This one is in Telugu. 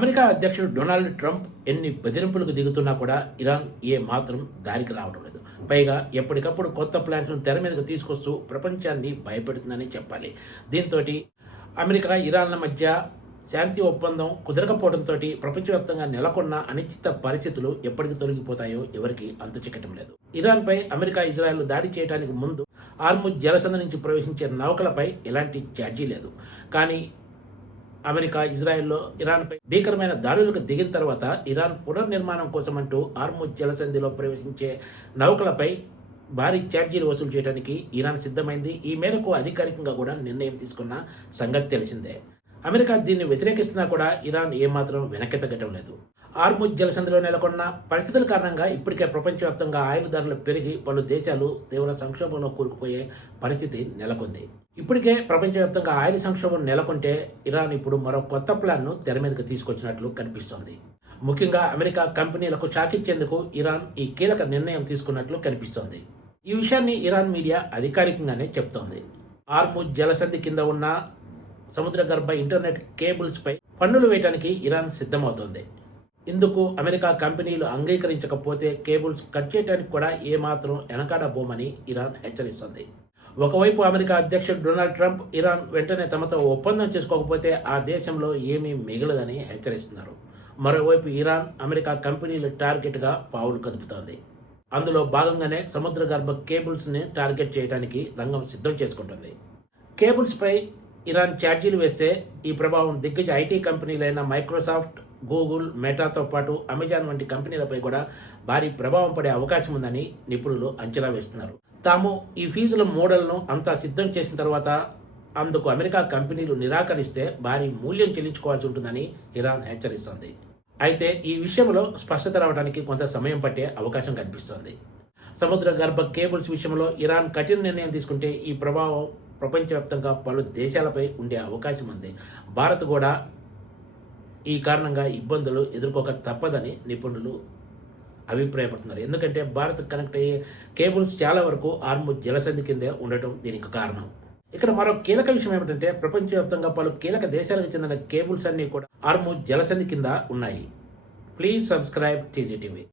అమెరికా అధ్యక్షుడు డొనాల్డ్ ట్రంప్ ఎన్ని బెదిరింపులకు దిగుతున్నా కూడా ఇరాన్ ఏ మాత్రం దారికి రావడం లేదు. పైగా ఎప్పటికప్పుడు కొత్త ప్లాన్స్ను తెర మీదకు తీసుకొస్తూ ప్రపంచాన్ని భయపెడుతుందని చెప్పాలి. దీంతో అమెరికా ఇరాన్ల మధ్య శాంతి ఒప్పందం కుదరకపోవడంతో ప్రపంచవ్యాప్తంగా నెలకొన్న అనిశ్చిత పరిస్థితులు ఎప్పటికి తొలగిపోతాయో ఎవరికి అంతుచిక్కటం లేదు. ఇరాన్పై అమెరికా ఇజ్రాయెల్ దాడి చేయడానికి ముందు హార్ముజ్ జలసంధి నుంచి ప్రవేశించే నౌకలపై ఎలాంటి ఛార్జీ లేదు. కానీ అమెరికా ఇజ్రాయెల్లో ఇరాన్పై భీకరమైన దాడులకు దిగిన తర్వాత ఇరాన్ పునర్నిర్మాణం కోసమంటూ హార్ముజ్ జలసంధిలో ప్రవేశించే నౌకలపై భారీ ఛార్జీలు వసూలు చేయడానికి ఇరాన్ సిద్ధమైంది. ఈ మేరకు అధికారికంగా కూడా నిర్ణయం తీసుకున్న సంగతి తెలిసిందే. అమెరికా దీన్ని వ్యతిరేకిస్తున్నా కూడా ఇరాన్ ఏమాత్రం వెనక్కి తగ్గటం లేదు. హార్ముజ్ జలసంధిలో నెలకొన్న పరిస్థితుల కారణంగా ఇప్పటికే ప్రపంచవ్యాప్తంగా ఆయిల్ ధరలు పెరిగి పలు దేశాలు తీవ్ర సంక్షోభంలో కూరుకుపోయే పరిస్థితి నెలకొంది. ఇప్పటికే ప్రపంచవ్యాప్తంగా ఆయిల్ సంక్షోభం నెలకొంటే ఇరాన్ ఇప్పుడు మరో కొత్త ప్లాన్ను తెర మీదకు తీసుకొచ్చినట్లు కనిపిస్తోంది. ముఖ్యంగా అమెరికా కంపెనీలకు షాక్ ఇచ్చేందుకు ఇరాన్ ఈ కీలక నిర్ణయం తీసుకున్నట్లు కనిపిస్తోంది. ఈ విషయాన్ని ఇరాన్ మీడియా అధికారికంగానే చెప్తోంది. హార్ముజ్ జలసంధి కింద ఉన్న సముద్ర గర్భ ఇంటర్నెట్ కేబుల్స్పై పన్నులు వేయడానికి ఇరాన్ సిద్ధమవుతోంది. ఇందుకు అమెరికా కంపెనీలు అంగీకరించకపోతే కేబుల్స్ కట్ చేయడానికి కూడా ఏమాత్రం వెనకాడబోమని ఇరాన్ హెచ్చరిస్తోంది. ఒకవైపు అమెరికా అధ్యక్షుడు డొనాల్డ్ ట్రంప్ ఇరాన్ వెంటనే తమతో ఒప్పందం చేసుకోకపోతే ఆ దేశంలో ఏమీ మిగలదని హెచ్చరిస్తున్నారు. మరోవైపు ఇరాన్ అమెరికా కంపెనీల టార్గెట్గా పావులు కదుపుతోంది. అందులో భాగంగానే సముద్ర గర్భ కేబుల్స్ని టార్గెట్ చేయడానికి రంగం సిద్ధం చేసుకుంటుంది. కేబుల్స్పై ఇరాన్ ఛార్జీలు వేస్తే ఈ ప్రభావం దిగ్గజ ఐటీ కంపెనీలైన మైక్రోసాఫ్ట్, గూగుల్, మెటాతో పాటు అమెజాన్ వంటి కంపెనీలపై కూడా భారీ ప్రభావం పడే అవకాశం ఉందని నిపుణులు అంచనా వేస్తున్నారు. తాము ఈ ఫీజుల మోడల్ను అంతా సిద్ధం చేసిన తర్వాత అందుకు అమెరికా కంపెనీలు నిరాకరిస్తే భారీ మూల్యం చెల్లించుకోవాల్సి ఉంటుందని ఇరాన్ హెచ్చరిస్తోంది. అయితే ఈ విషయంలో స్పష్టత రావడానికి కొంత సమయం పట్టే అవకాశం కనిపిస్తోంది. సముద్ర గర్భ కేబుల్స్ విషయంలో ఇరాన్ కఠిన నిర్ణయం తీసుకుంటే ఈ ప్రభావం ప్రపంచవ్యాప్తంగా పలు దేశాలపై ఉండే అవకాశం ఉంది. భారత్ కూడా ఈ కారణంగా ఇబ్బందులు ఎదుర్కోక తప్పదని నిపుణులు అభిప్రాయపడుతున్నారు. ఎందుకంటే భారత్ కనెక్ట్ అయ్యే కేబుల్స్ చాలా వరకు హార్ముజ్ జలసంధి కిందే ఉండటం దీనికి కారణం. ఇక్కడ మరో కీలక విషయం ఏమిటంటే ప్రపంచవ్యాప్తంగా పలు కీలక దేశాలకు చెందిన కేబుల్స్ అన్ని కూడా హార్ముజ్ జలసంధి కింద ఉన్నాయి. Please subscribe TGTV.